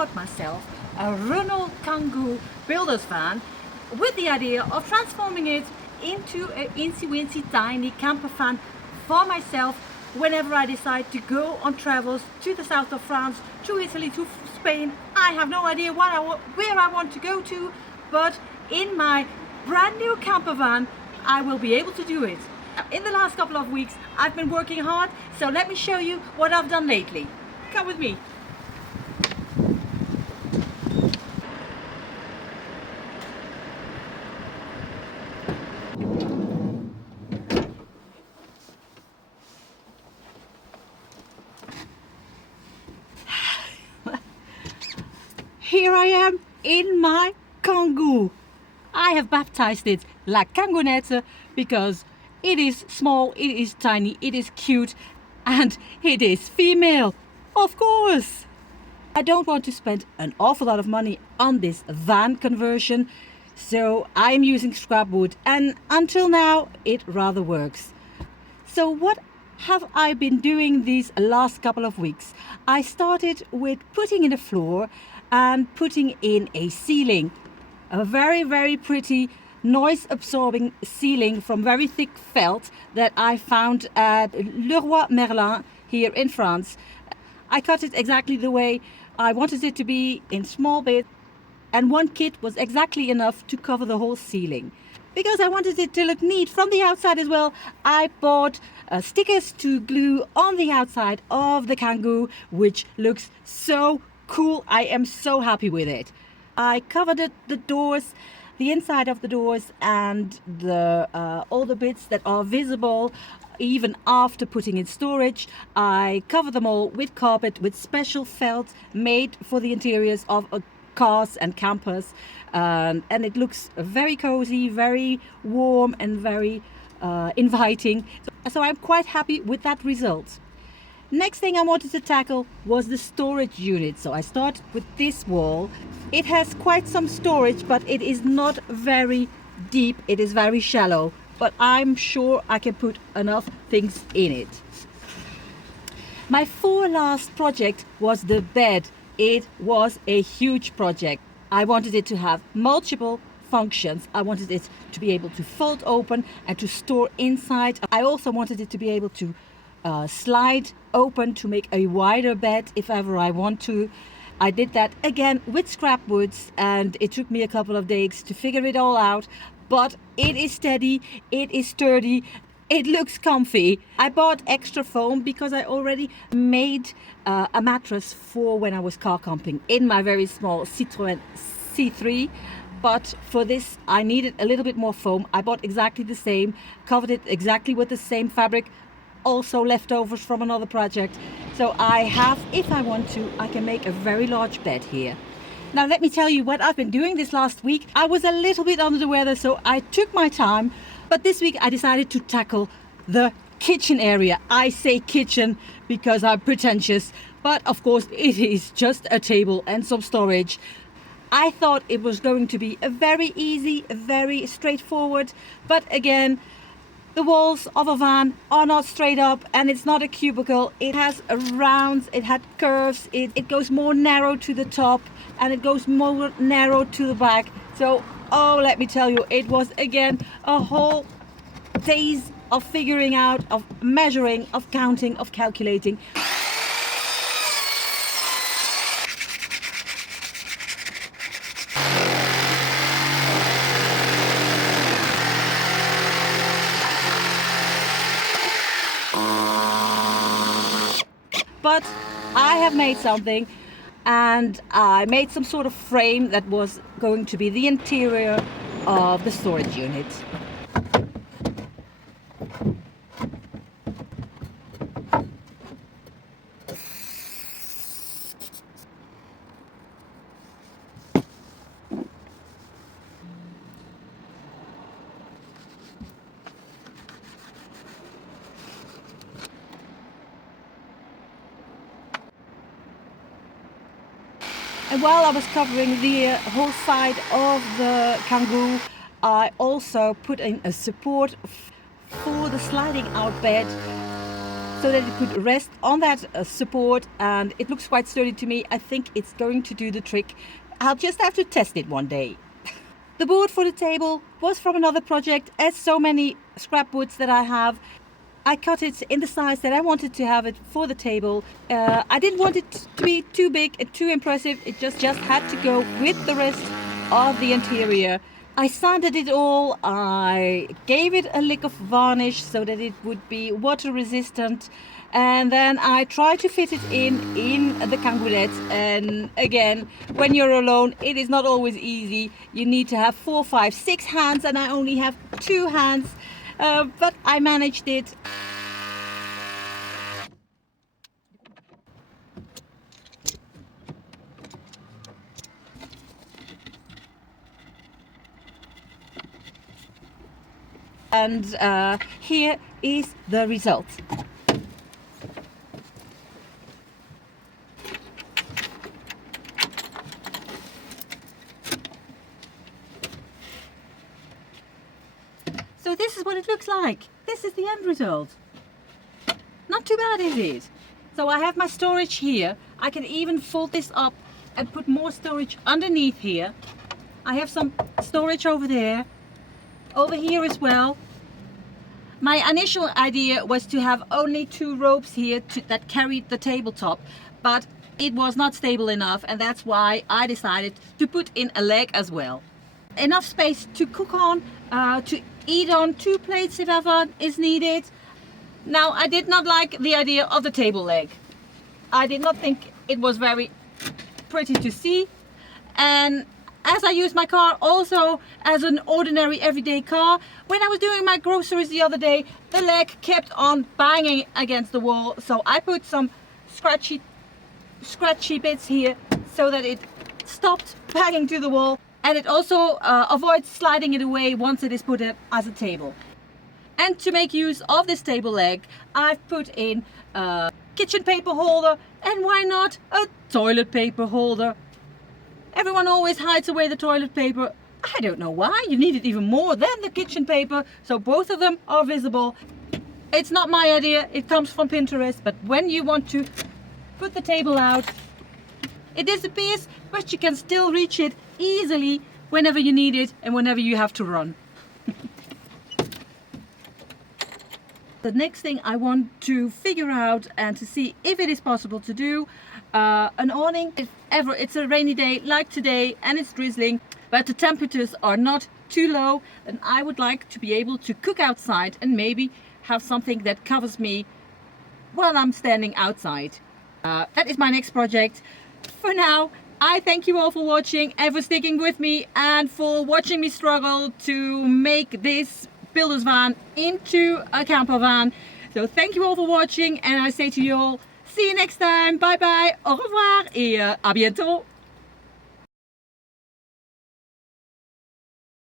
bought myself a Renault Kangoo builder's van with the idea of transforming it into an incy-wincy tiny camper van for myself whenever I decide to go on travels to the south of France, to Italy, to Spain. I have no idea where I want to go to, but in my brand new camper van I will be able to do it. In the last couple of weeks I've been working hard, so let me show you what I've done lately. Come with me. Here I am in my Kangoo. I have baptized it La Kangoonette because it is small, it is tiny, it is cute, and it is female, of course. I don't want to spend an awful lot of money on this van conversion, so I'm using scrap wood, and until now it rather works. So what have I been doing these last couple of weeks? I started with putting in a floor and putting in a ceiling. A very, very pretty noise absorbing ceiling from very thick felt that I found at Leroy Merlin here in France. I cut it exactly the way I wanted it to be, in small bits, and one kit was exactly enough to cover the whole ceiling. Because I wanted it to look neat from the outside as well, I bought stickers to glue on the outside of the Kangoo, which looks so cool. I am so happy with it. I covered the doors, the inside of the doors, and all the bits that are visible even after putting in storage. I cover them all with carpet, with special felt made for the interiors of cars and campers, and it looks very cozy, very warm, and very inviting. So I'm quite happy with that result. Next thing I wanted to tackle was the storage unit. So I started with this wall. It has quite some storage, but it is not very deep. It is very shallow, but I'm sure I can put enough things in it. My last project was the bed. It was a huge project. I wanted it to have multiple functions. I wanted it to be able to fold open and to store inside. I also wanted it to be able to slide open to make a wider bed if ever I want to. I did that again with scrap woods, and it took me a couple of days to figure it all out, but it is steady, it is sturdy, it looks comfy. I bought extra foam because I already made a mattress for when I was car camping in my very small Citroën C3. But for this I needed a little bit more foam. I bought exactly the same, covered it exactly with the same fabric, also leftovers from another project. So I have, if I want to, I can make a very large bed here. Now let me tell you what I've been doing this last week. I was a little bit under the weather, so I took my time, but this week I decided to tackle the kitchen area. I say kitchen because I'm pretentious, but of course it is just a table and some storage. I thought it was going to be a very easy, very straightforward, but again, the walls of a van are not straight up, and it's not a cubicle. It has rounds, it had curves, it goes more narrow to the top, and it goes more narrow to the back. So, let me tell you, it was again a whole days of figuring out, of measuring, of counting, of calculating. But I have made something, and I made some sort of frame that was going to be the interior of the storage unit. And while I was covering the whole side of the Kangoo, I also put in a support for the sliding out bed so that it could rest on that support, and it looks quite sturdy to me. I think it's going to do the trick. I'll just have to test it one day. The board for the table was from another project, as so many scrap woods that I have. I cut it in the size that I wanted to have it for the table. I didn't want it to be too big and too impressive. It just had to go with the rest of the interior. I sanded it all. I gave it a lick of varnish so that it would be water resistant. And then I tried to fit it in the Kangoo net. And again, when you're alone, it is not always easy. You need to have 4, 5, 6 hands, and I only have 2 hands. But I managed it. And here is the result. So this is what it looks like. This is the end result. Not too bad, is it? So I have my storage here. I can even fold this up and put more storage underneath here. I have some storage over there, over here as well. My initial idea was to have only 2 ropes here that carried the tabletop, but it was not stable enough, and that's why I decided to put in a leg as well. Enough space to cook on, to eat on, 2 plates if ever is needed. Now, I did not like the idea of the table leg. I did not think it was very pretty to see, and as I use my car also as an ordinary everyday car, when I was doing my groceries the other day, the leg kept on banging against the wall, so I put some scratchy bits here so that it stopped banging to the wall, and it also avoids sliding it away once it is put up as a table. And to make use of this table leg, I've put in a kitchen paper holder, and why not a toilet paper holder. Everyone always hides away the toilet paper. I don't know why. You need it even more than the kitchen paper, so both of them are visible. It's not my idea, it comes from Pinterest, but when you want to put the table out, it disappears, but you can still reach it easily whenever you need it and whenever you have to run. The next thing I want to figure out and to see if it is possible to do an awning. If ever it's a rainy day like today and it's drizzling, but the temperatures are not too low, then I would like to be able to cook outside and maybe have something that covers me while I'm standing outside. That is my next project. For now, I thank you all for watching and for sticking with me and for watching me struggle to make this builder's van into a camper van. So thank you all for watching, and I say to you all, see you next time. Bye bye, au revoir et à bientôt.